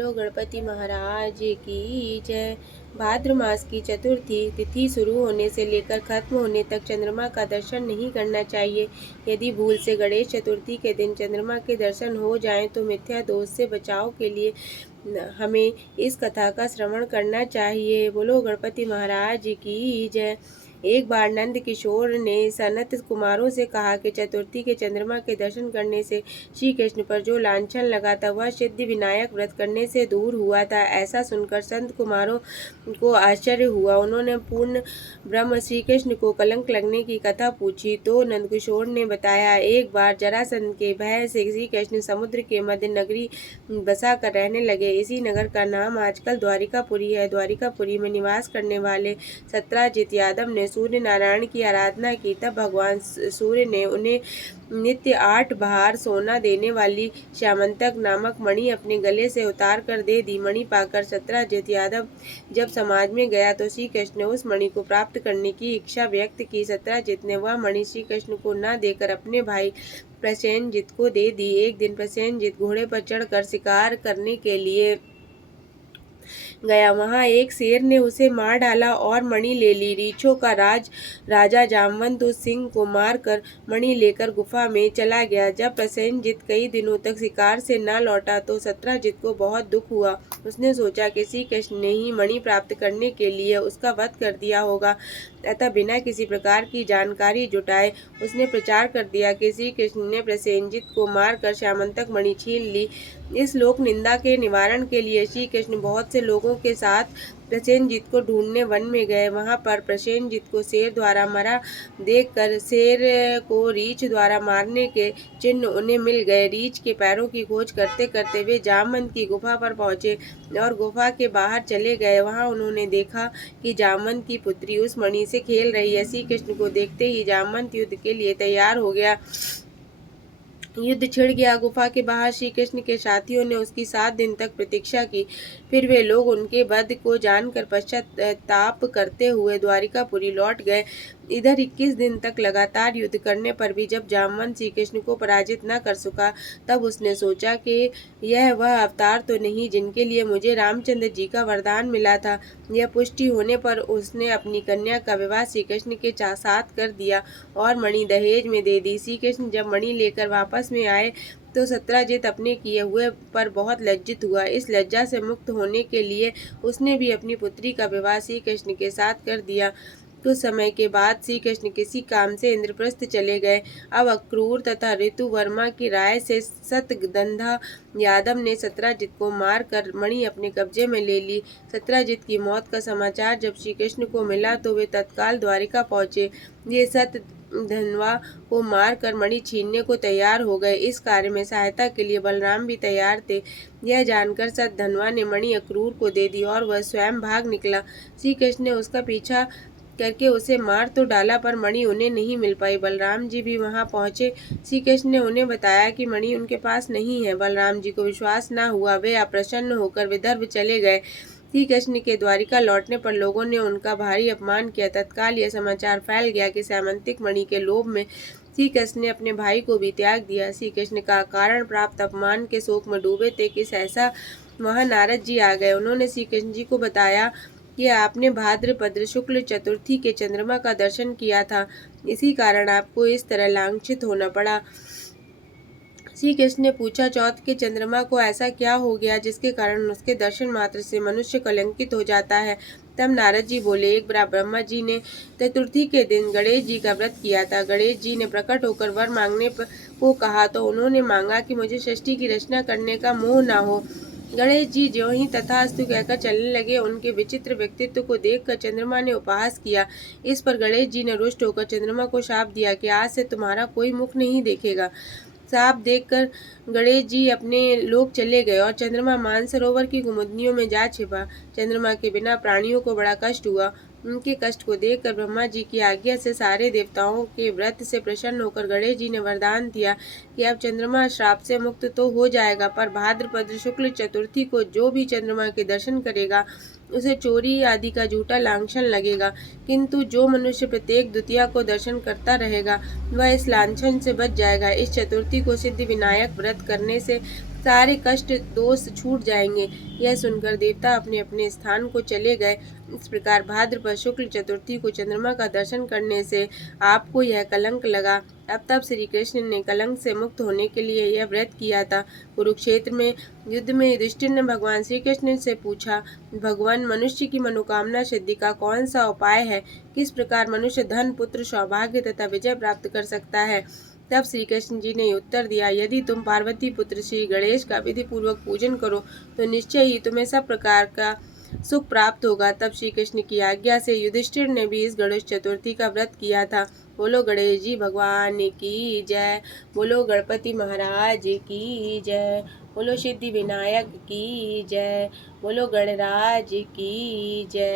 बोलो गणपति महाराज की जय। भाद्र मास की चतुर्थी तिथि शुरू होने से लेकर खत्म होने तक चंद्रमा का दर्शन नहीं करना चाहिए। यदि भूल से गणेश चतुर्थी के दिन चंद्रमा के दर्शन हो जाएं तो मिथ्या दोष से बचाव के लिए हमें इस कथा का श्रवण करना चाहिए। बोलो गणपति महाराज की जय। एक बार नंद किशोर ने सनत कुमारों से कहा कि चतुर्थी के चंद्रमा के दर्शन करने से श्री कृष्ण पर जो लांछन लगा था वह सिद्धि विनायक व्रत करने से दूर हुआ था। ऐसा सुनकर संत कुमारों को आश्चर्य हुआ। उन्होंने पूर्ण ब्रह्म श्री कृष्ण को कलंक लगने की कथा पूछी तो नंदकिशोर ने बताया, एक बार जरासंध के भय से श्री कृष्ण समुद्र के मध्य नगरी बसा कर रहने लगे। इसी नगर का नाम आजकल द्वारिकापुरी है। द्वारिकापुरी में निवास करने वाले सत्राजित यादव ने सूर्य नारायण की आराधना की। तब भगवान सूर्य ने उन्हें नित्य 8 भार सोना देने वाली श्यामंतक नामक मणि अपने गले से उतार कर दे दी। मणि पाकर सत्राजित यादव जब समाज में गया तो श्री कृष्ण ने उस मणि को प्राप्त करने की इच्छा व्यक्त की। सत्राजित ने वह मणि श्री कृष्ण को न देकर अपने भाई प्रसेनजित को दे दी। एक दिन प्रसेनजित घोड़े पर चढ़कर शिकार करने के लिए गया। वहां एक शेर ने उसे मार डाला और मणि ले ली। रीछों का राजा जामवंत उस सिंह को मारकर मणि लेकर गुफा में चला गया। जब प्रसेनजित कई दिनों तक शिकार से न लौटा तो सत्राजित को बहुत दुख हुआ। उसने सोचा कि श्री कृष्ण ने ही मणि प्राप्त करने के लिए उसका वध कर दिया होगा। अतः बिना किसी प्रकार की जानकारी जुटाए उसने प्रचार कर दिया कि श्री कृष्ण ने प्रसेनजित को मारकर श्यामंतक मणि छीन ली। इस लोक निंदा के निवारण के लिए श्री कृष्ण बहुत से लोगों के साथ प्रसेनजित को ढूंढने वन में गए। वहां पर प्रसेनजित को शेर द्वारा मरा देखकर शेर को रीछ द्वारा मारने के चिन्ह उन्हें मिल गए। रीछ के पैरों की खोज करते करते वे जामवंत की गुफा पर पहुंचे और गुफा के बाहर चले गए। वहां उन्होंने देखा कि जामवंत की पुत्री उस मणि से खेल रही है। श्री कृष्ण को देखते ही जामवंत युद्ध के लिए तैयार हो गया। युद्ध छिड़ गया। गुफा के बाहर श्री कृष्ण के साथियों ने उसकी 7 दिन तक प्रतीक्षा की। फिर वे लोग उनके वध को जानकर पश्चाताप करते हुए द्वारिकापुरी लौट गए। इधर 21 दिन तक लगातार युद्ध करने पर भी जब जामवंत श्री कृष्ण को पराजित न कर सका तब उसने सोचा कि यह वह अवतार तो नहीं जिनके लिए मुझे रामचंद्र जी का वरदान मिला था। यह पुष्टि होने पर उसने अपनी कन्या का विवाह श्री कृष्ण के साथ कर दिया और मणि दहेज में दे दी। श्री कृष्ण जब मणि लेकर वापस में आए तो सत्राजित अपने किए हुए पर बहुत लज्जित हुआ। इस लज्जा से मुक्त होने के लिए उसने भी अपनी पुत्री का विवाह श्री कृष्ण के साथ कर दिया। कुछ समय के बाद श्री कृष्ण किसी काम से इंद्रप्रस्थ चले गए। अब अक्रूर तथा ऋतुवर्मा की राय से सतगंधा यादव ने सत्राजित को मारकर मणि अपने कब्जे में ले ली। सत्राजित की मौत का समाचार जब श्री कृष्ण को मिला तो वे तत्काल द्वारिका पहुंचे। ये सतधन्वा को मारकर मणि छीनने को तैयार हो गए। इस कार्य में सहायता के लिए बलराम भी तैयार थे। यह जानकर सतधन्वा ने मणि अक्रूर को दे दी और वह स्वयं भाग निकला। श्री कृष्ण ने उसका पीछा करके उसे मार तो डाला पर मणि उन्हें नहीं मिल पाई। बलराम जी भी वहां पहुंचे। श्री कृष्ण ने उन्हें बताया कि मणि उनके पास नहीं है। बलराम जी को विश्वास न हुआ। वे अप्रसन्न होकर विदर्भ चले गए। श्री कृष्ण के द्वारिका लौटने पर लोगों ने उनका भारी अपमान किया। तत्काल यह समाचार फैल गया कि श्यामंतिक मणि के लोभ में श्री कृष्ण ने अपने भाई को भी त्याग दिया। श्री कृष्ण का कारण प्राप्त अपमान के शोक में डूबे थे कि सहसा वहां नारद जी आ गए। उन्होंने श्री कृष्ण जी को बताया कि आपने भाद्रपद शुक्ल चतुर्थी के चंद्रमा का दर्शन किया था, इसी कारण आपको इस तरह लांछित होना पड़ा। श्री कृष्ण ने पूछा, चौथ के चंद्रमा को ऐसा क्या हो गया जिसके कारण उसके दर्शन मात्र से मनुष्य कलंकित हो जाता है। तब नारद जी बोले, एक बार ब्रह्मा जी ने चतुर्थी के दिन गणेश जी का व्रत किया था। गणेश जी ने प्रकट होकर वर मांगने को कहा तो उन्होंने मांगा कि मुझे सृष्टि की रचना करने का मोह न हो। गणेश जी ज्यों ही तथास्तु कहकर चलने लगे। उनके विचित्र व्यक्तित्व को देखकर चंद्रमा ने उपहास किया। इस पर गणेश जी ने रुष्ट होकर चंद्रमा को शाप दिया कि आज से तुम्हारा कोई मुख नहीं देखेगा। साफ देखकर गणेश जी अपने लोक चले गए और चंद्रमा मानसरोवर की कुमुदनियों में जा छिपा। चंद्रमा के बिना प्राणियों को बड़ा कष्ट हुआ। उनके कष्ट को देखकर ब्रह्मा जी की आज्ञा से सारे देवताओं के व्रत से प्रसन्न होकर गणेश जी ने वरदान दिया कि अब चंद्रमा श्राप से मुक्त तो हो जाएगा, पर भाद्रपद शुक्ल चतुर्थी को जो भी चंद्रमा के दर्शन करेगा उसे चोरी आदि का झूठा लांछन लगेगा, किंतु जो मनुष्य प्रत्येक द्वितीया को दर्शन करता रहेगा वह इस लांछन से बच जाएगा। इस चतुर्थी को सिद्धि विनायक व्रत करने से सारे कष्ट दोष छूट जाएंगे। यह सुनकर देवता अपने अपने स्थान को चले गए। इस प्रकार भाद्रपद शुक्ल चतुर्थी को चंद्रमा का दर्शन करने से आपको यह कलंक लगा। अब तब श्री कृष्ण ने कलंक से मुक्त होने के लिए यह व्रत किया था। कुरुक्षेत्र में युद्ध में युधिष्ठिर ने भगवान श्री कृष्ण से पूछा, भगवान, मनुष्य की मनोकामना सिद्धि का कौन सा उपाय है? किस प्रकार मनुष्य धन, पुत्र, सौभाग्य तथा विजय प्राप्त कर सकता है? तब श्री कृष्ण जी ने उत्तर दिया, यदि तुम पार्वती पुत्र श्री गणेश का विधि पूर्वक पूजन करो तो निश्चय ही तुम्हें सब प्रकार का सुख प्राप्त होगा। तब श्री कृष्ण की आज्ञा से युधिष्ठिर ने भी इस गणेश चतुर्थी का व्रत किया था। बोलो गणेश जी भगवान की जय। बोलो गणपति महाराज की जय। बोलो सिद्धि विनायक की जय। बोलो गणराज की जय।